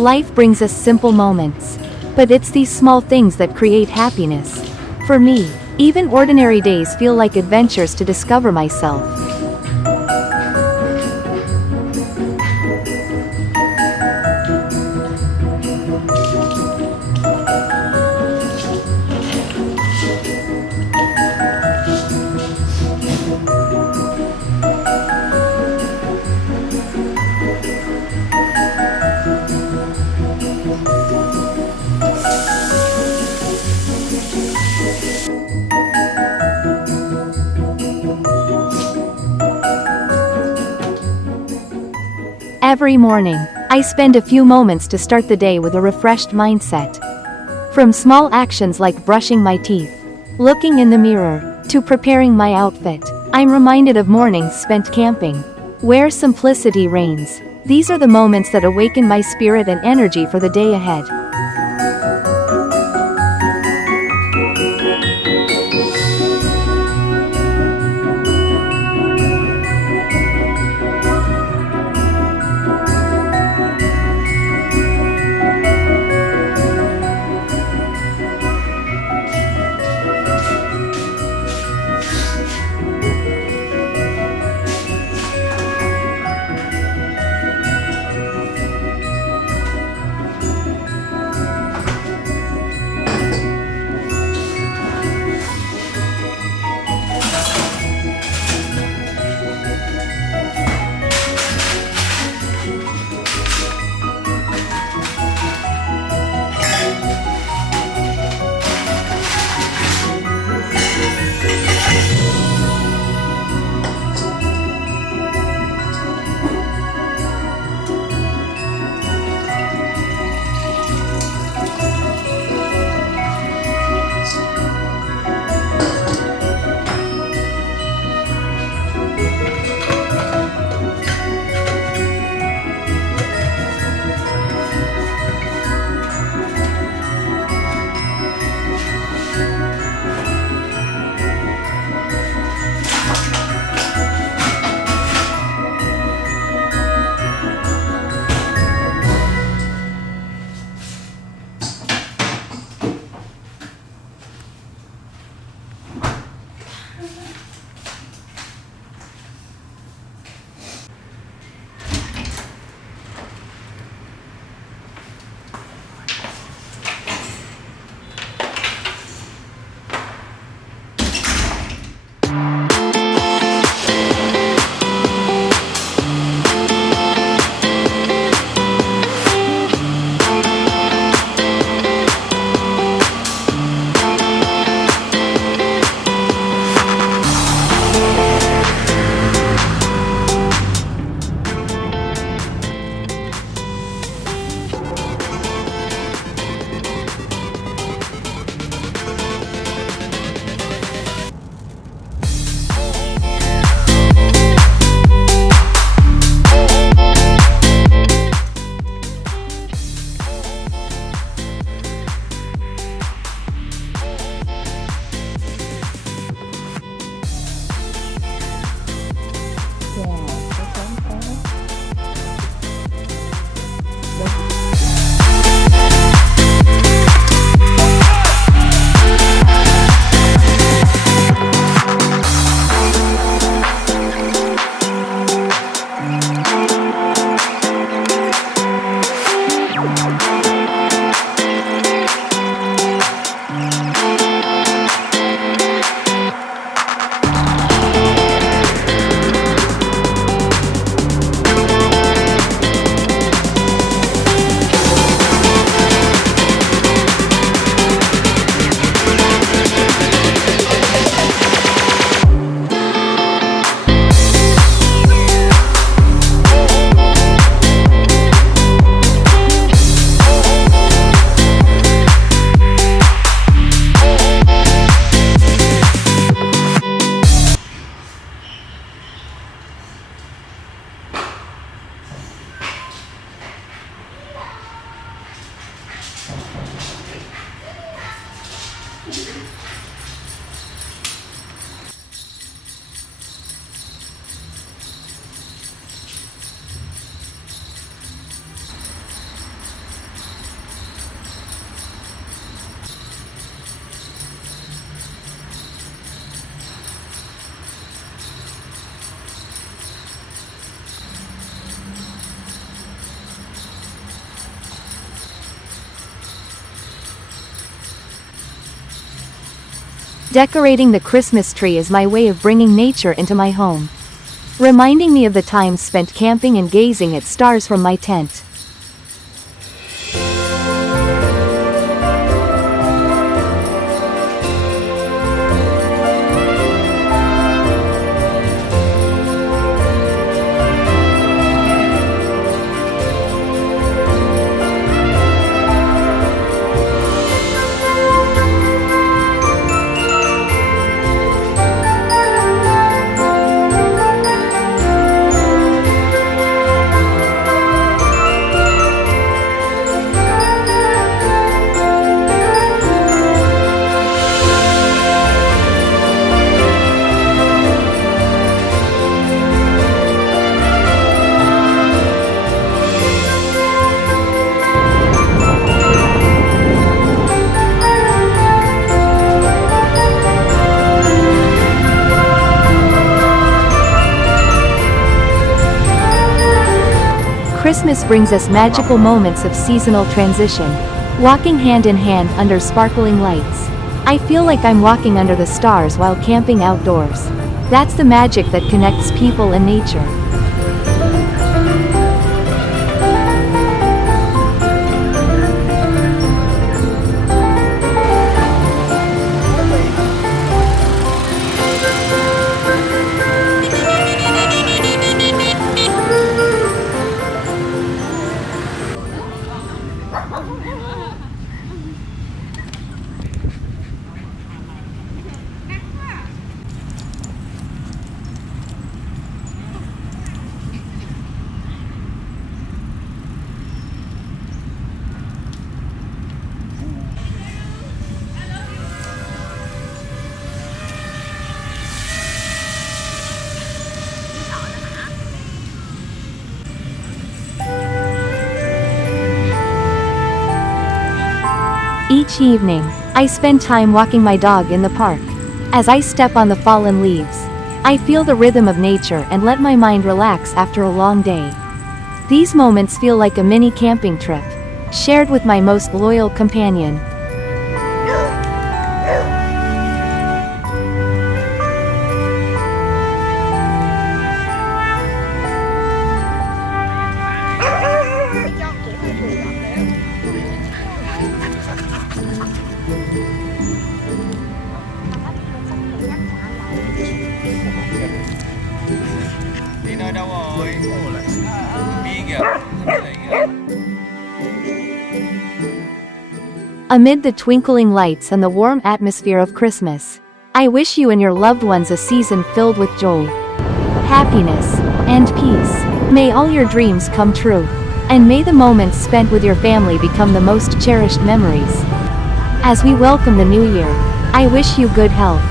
Life brings us simple moments. But it's these small things that create happiness. For me, even ordinary days feel like adventures to discover myself. Every morning, I spend a few moments to start the day with a refreshed mindset. From small actions like brushing my teeth, looking in the mirror, to preparing my outfit, I'm reminded of mornings spent camping, where simplicity reigns. These are the moments that awaken my spirit and energy for the day ahead. Decorating the Christmas tree is my way of bringing nature into my home, reminding me of the time spent camping and gazing at stars from my tent. Christmas brings us magical moments of seasonal transition. Walking hand in hand under sparkling lights, I feel like I'm walking under the stars while camping outdoors. That's the magic that connects people and nature. Each evening, I spend time walking my dog in the park. As I step on the fallen leaves, I feel the rhythm of nature and let my mind relax after a long day. These moments feel like a mini camping trip, shared with my most loyal companion. Đi nơi đâu rồi? Viecamp. Amid the twinkling lights and the warm atmosphere of Christmas, I wish you and your loved ones a season filled with joy, happiness, and peace. May all your dreams come true, and may the moments spent with your family become the most cherished memories. As we welcome the new year, I wish you good health,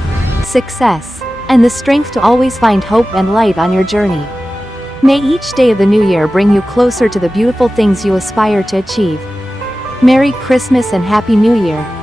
success, and the strength to always find hope and light on your journey. May each day of the new year bring you closer to the beautiful things you aspire to achieve. Merry Christmas and Happy New Year!